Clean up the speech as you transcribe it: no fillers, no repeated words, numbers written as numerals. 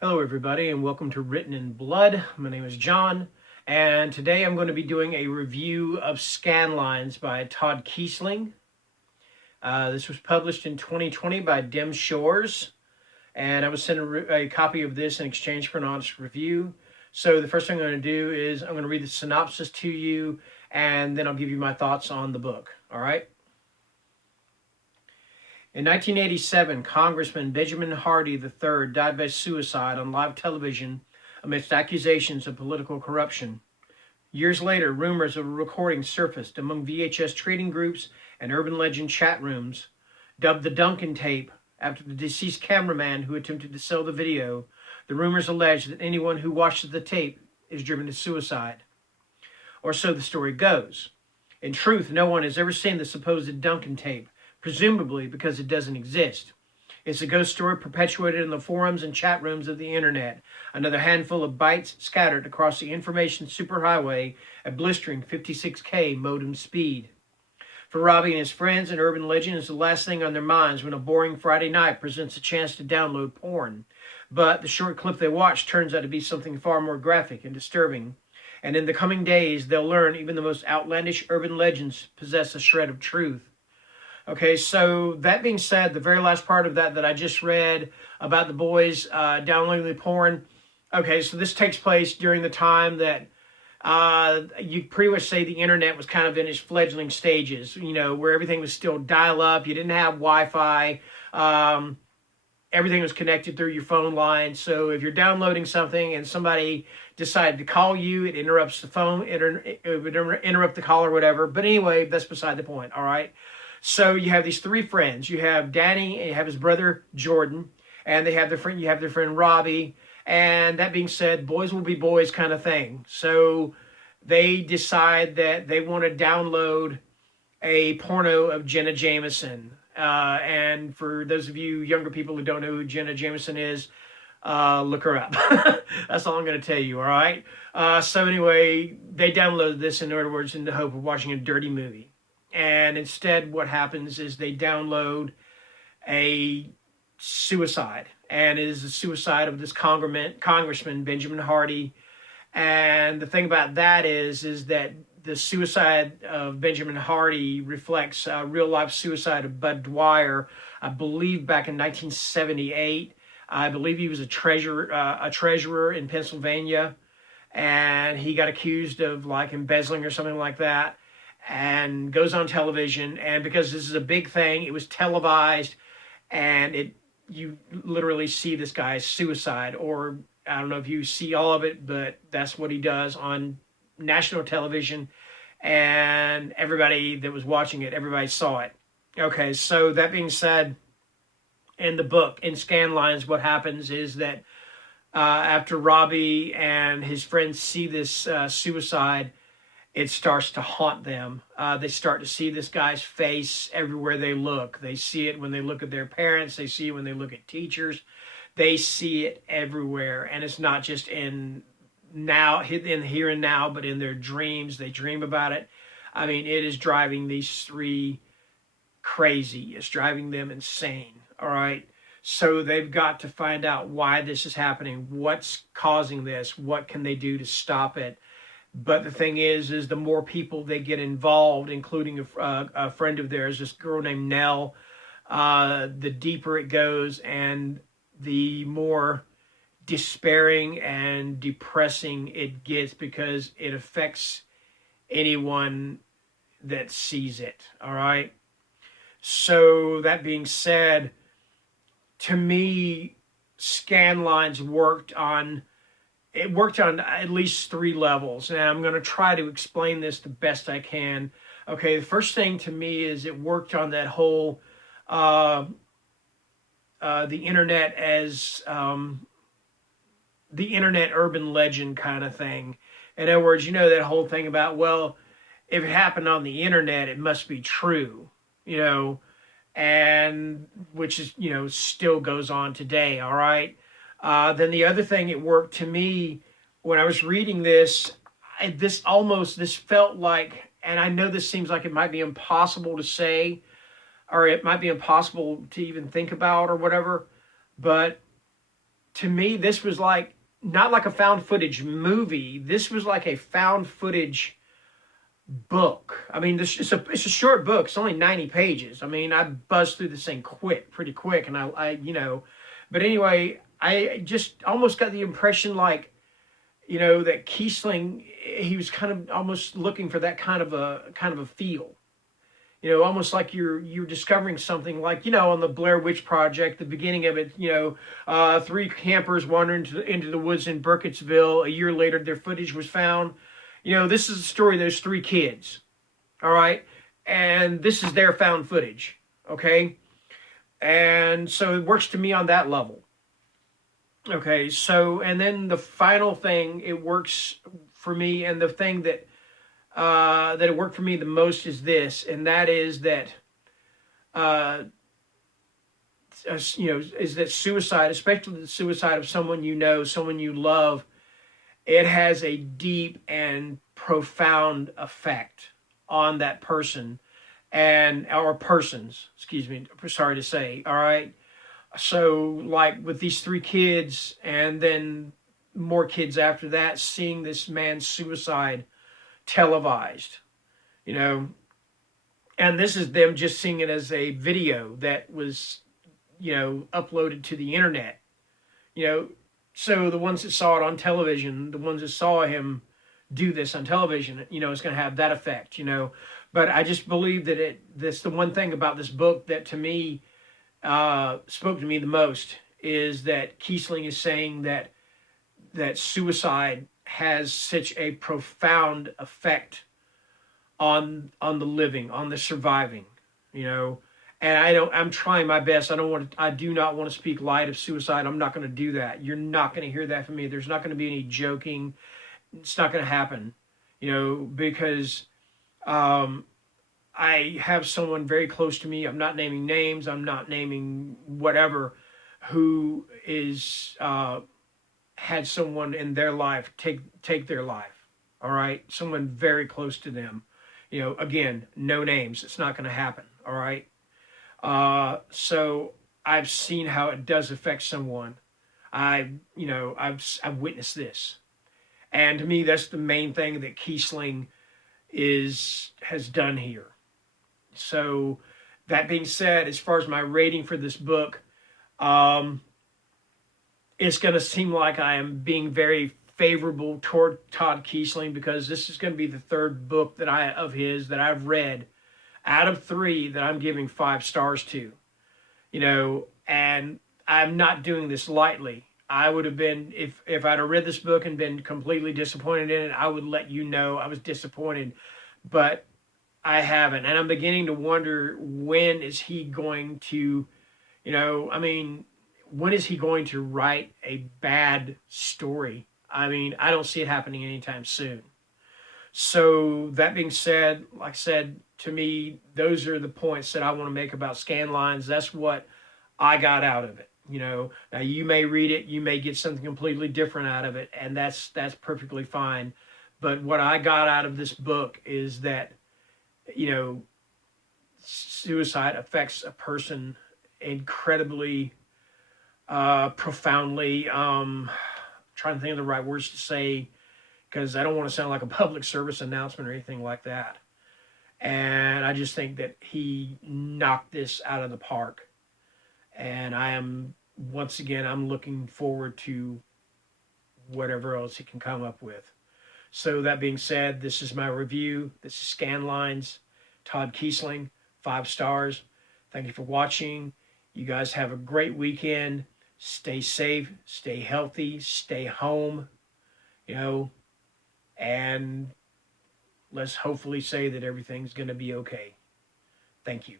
Hello everybody and welcome to Written in Blood. My name is John and today I'm going to be doing a review of Scanlines by Todd Keisling. This was published in 2020 by Dim Shores and I was sent a copy of this in exchange for an honest review. So the first thing I'm going to do is I'm going to read the synopsis to you and then I'll give you my thoughts on the book. All right. In 1987, Congressman Benjamin Hardy III died by suicide on live television amidst accusations of political corruption. Years later, rumors of a recording surfaced among VHS trading groups and urban legend chat rooms. Dubbed the Duncan Tape after the deceased cameraman who attempted to sell the video, the rumors allege that anyone who watches the tape is driven to suicide. Or so the story goes. In truth, no one has ever seen the supposed Duncan Tape, presumably because it doesn't exist. It's a ghost story perpetuated in the forums and chat rooms of the internet, another handful of bytes scattered across the information superhighway at blistering 56K modem speed. For Robbie and his friends, an urban legend is the last thing on their minds when a boring Friday night presents a chance to download porn. But the short clip they watch turns out to be something far more graphic and disturbing. And in the coming days, they'll learn even the most outlandish urban legends possess a shred of truth. Okay, so that being said, the very last part of that I just read about the boys downloading the porn. Okay, so this takes place during the time that you pretty much say the internet was kind of in its fledgling stages, you know, where everything was still dial-up. You didn't have Wi-Fi. Everything was connected through your phone line. So if you're downloading something and somebody decided to call you, it interrupts the phone, it would interrupt the call or whatever. But anyway, that's beside the point, all right? So you have these three friends. You have Danny, and you have his brother Jordan, and you have their friend Robbie. And that being said, boys will be boys kind of thing. So they decide that they want to download a porno of Jenna Jameson. And for those of you younger people who don't know who Jenna Jameson is, look her up. That's all I'm going to tell you, all right? So anyway, they downloaded this, in other words, in the hope of watching a dirty movie. And instead what happens is they download a suicide. And it is the suicide of this Congressman Benjamin Hardy. And the thing about that is that the suicide of Benjamin Hardy reflects real-life suicide of Bud Dwyer, I believe back in 1978. I believe he was a treasurer in Pennsylvania. And he got accused of like embezzling or something like that. And goes on television, and because this is a big thing, it was televised, and you literally see this guy's suicide, or I don't know if you see all of it, but that's what he does on national television, and everybody that was watching it, everybody saw it. Okay, so that being said, in the book, in Scanlines, what happens is that after Robbie and his friends see this suicide, it starts to haunt them. They start to see this guy's face everywhere they look. They see it when they look at their parents. They see it when they look at teachers. They see it everywhere. And it's not just in here and now, but in their dreams. They dream about it. I mean, it is driving these three crazy. It's driving them insane. All right. So they've got to find out why this is happening. What's causing this? What can they do to stop it? But the thing is the more people they get involved, including a friend of theirs, this girl named Nell, the deeper it goes and the more despairing and depressing it gets, because it affects anyone that sees it, all right? So that being said, to me, Scanlines worked on at least three levels, and I'm going to try to explain this the best I can. Okay, the first thing to me is it worked on that whole the internet as the internet urban legend kind of thing. In other words, you know, that whole thing about, well, if it happened on the internet, it must be true, you know, and which is, you know, still goes on today, all right? Then the other thing it worked to me when I was reading this, this felt like, and I know this seems like it might be impossible to say, or it might be impossible to even think about or whatever, but to me, this was like, not like a found footage movie. This was like a found footage book. I mean, it's a short book. It's only 90 pages. I mean, I buzzed through this thing pretty quick. And but anyway, I just almost got the impression like, that Keisling, he was kind of almost looking for that kind of a feel. Almost like you're discovering something like, on the Blair Witch Project, the beginning of it, three campers wandering into the woods in Burkittsville. A year later, their footage was found. This is the story of those three kids. All right. And this is their found footage. Okay. And so it works to me on that level. Okay. So, and then the final thing, it works for me. And the thing that it worked for me the most is this, and that is that, is that suicide, especially the suicide of someone someone you love, it has a deep and profound effect on that person or persons, excuse me, sorry to say, all right? So, like with these three kids and then more kids after that, seeing this man's suicide televised, and this is them just seeing it as a video that was, uploaded to the internet, so the ones that saw it on television, the ones that saw him do this on television, it's going to have that effect, but I just believe that that's the one thing about this book that to me spoke to me the most, is that Keisling is saying that suicide has such a profound effect on the living, on the surviving, and I'm trying my best. I do not want to speak light of suicide. I'm not going to do that. You're not going to hear that from me. There's not going to be any joking. It's not going to happen, because I have someone very close to me. I'm not naming names. I'm not naming whatever, who is, had someone in their life take their life. All right. Someone very close to them, again, no names. It's not going to happen. All right. So I've seen how it does affect someone. I've witnessed this. And to me, that's the main thing that Keisling has done here. So that being said, as far as my rating for this book, it's going to seem like I am being very favorable toward Todd Keisling, because this is going to be the third book of his that I've read out of 3 that I'm giving 5 stars to, and I'm not doing this lightly. I would have been, if I'd have read this book and been completely disappointed in it, I would let you know I was disappointed, but I haven't. And I'm beginning to wonder, when is he going to, when is he going to write a bad story? I don't see it happening anytime soon. So that being said, like I said, to me, those are the points that I want to make about Scanlines. That's what I got out of it. Now you may read it, you may get something completely different out of it, and that's perfectly fine. But what I got out of this book is that, suicide affects a person incredibly, profoundly. Trying to think of the right words to say, because I don't want to sound like a public service announcement or anything like that. And I just think that he knocked this out of the park. And I'm looking forward to whatever else he can come up with. So that being said, this is my review. This is Scanlines, Todd Keisling, 5 stars. Thank you for watching. You guys have a great weekend. Stay safe, stay healthy, stay home, and let's hopefully say that everything's going to be okay. Thank you.